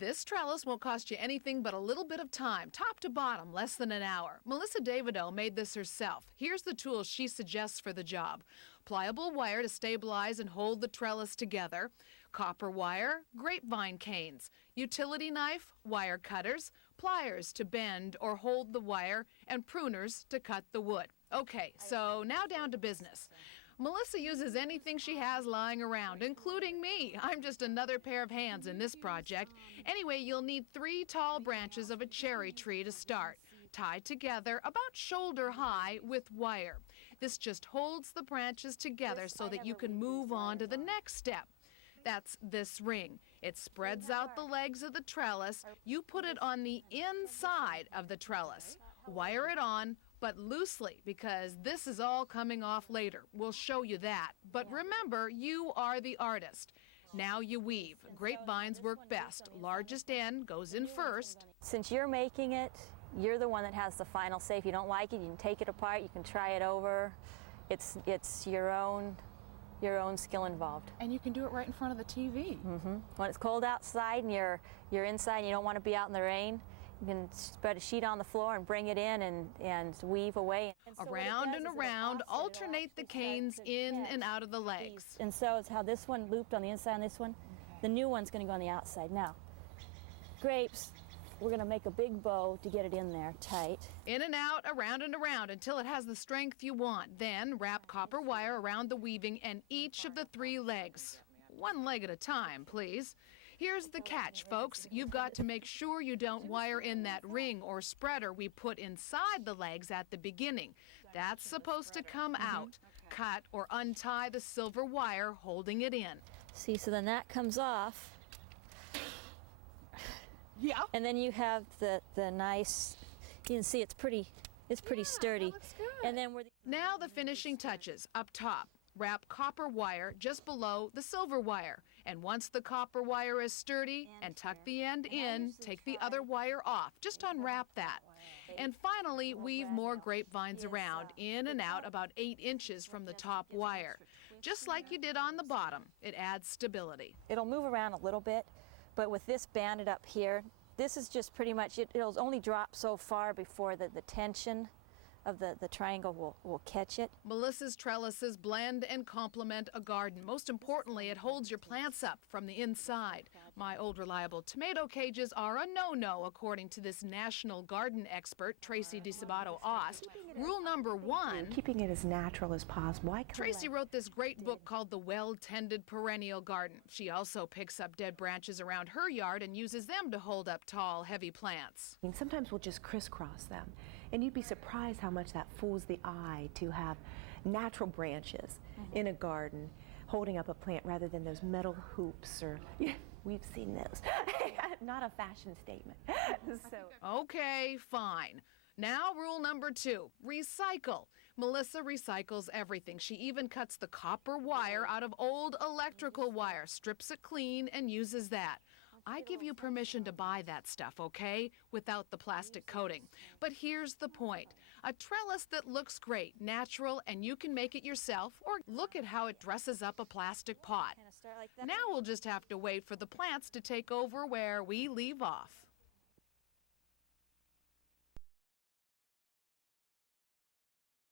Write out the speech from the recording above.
This trellis won't cost you anything but a little bit of time, top to bottom, less than an hour. Melissa Davidow made this herself. Here's the tools she suggests for the job. Pliable wire to stabilize and hold the trellis together, copper wire, grapevine canes, utility knife, wire cutters, pliers to bend or hold the wire, and pruners to cut the wood. Okay, so now down to business. Melissa uses anything she has lying around, including me. I'm just another pair of hands in this project. Anyway, you'll need 3 tall branches of a cherry tree to start, tied together about shoulder high with wire. This just holds the branches together so that you can move on to the next step. That's this ring. It spreads out the legs of the trellis. You put it on the inside of the trellis. Wire it on, but loosely, because this is all coming off later. We'll show you that. But remember, you are the artist. Now you weave. Grapevines work best. Largest end goes in first. Since you're making it, you're the one that has the final say. If you don't like it, you can take it apart, you can try it over. It's your own skill involved. And you can do it right in front of the TV. When it's cold outside and you're inside and you don't want to be out in the rain, you can spread a sheet on the floor and bring it in and weave away. Around and around, alternate the canes in and out of the legs. And so it's how this one looped on the inside and this one. The new one's going to go on the outside. Now, grapes, we're going to make a big bow to get it in there tight. In and out, around and around until it has the strength you want. Then wrap copper wire around the weaving and each of the 3 legs. 1 leg at a time, please. Here's the catch, folks. You've got to make sure you don't wire in that ring or spreader we put inside the legs at the beginning. That's supposed to come out. Cut or untie the silver wire holding it in. See, so then that comes off. Yeah. And then you have the nice, you can see it's pretty sturdy. That looks good. And then Now the finishing touches up top. Wrap copper wire just below the silver wire. And once the copper wire is sturdy and tuck the end in, take the other wire off. Just unwrap that. And finally, weave more grapevines around, in and out about 8 inches from the top wire. Just like you did on the bottom. It adds stability. it'll move around a little bit, but with this banded up here, this is just pretty much, it'll only drop so far before the tension of the triangle will catch it. Melissa's trellises blend and complement a garden. Most importantly, it holds your plants up from the inside. My old reliable tomato cages are a no-no, according to this national garden expert, Tracy DeSabato-Ost. Rule number 1, keeping it as natural as possible. Tracy wrote this great book called The Well-Tended Perennial Garden. She also picks up dead branches around her yard and uses them to hold up tall, heavy plants. Sometimes we'll just crisscross them, and you'd be surprised how much that fools the eye to have natural branches in a garden holding up a plant rather than those metal hoops or, we've seen those. Not a fashion statement. Okay, fine. Now rule number 2, recycle. Melissa recycles everything. She even cuts the copper wire out of old electrical wire, strips it clean, and uses that. I give you permission to buy that stuff, okay, without the plastic coating. But here's the point. A trellis that looks great, natural, and you can make it yourself, or look at how it dresses up a plastic pot. Now we'll just have to wait for the plants to take over where we leave off.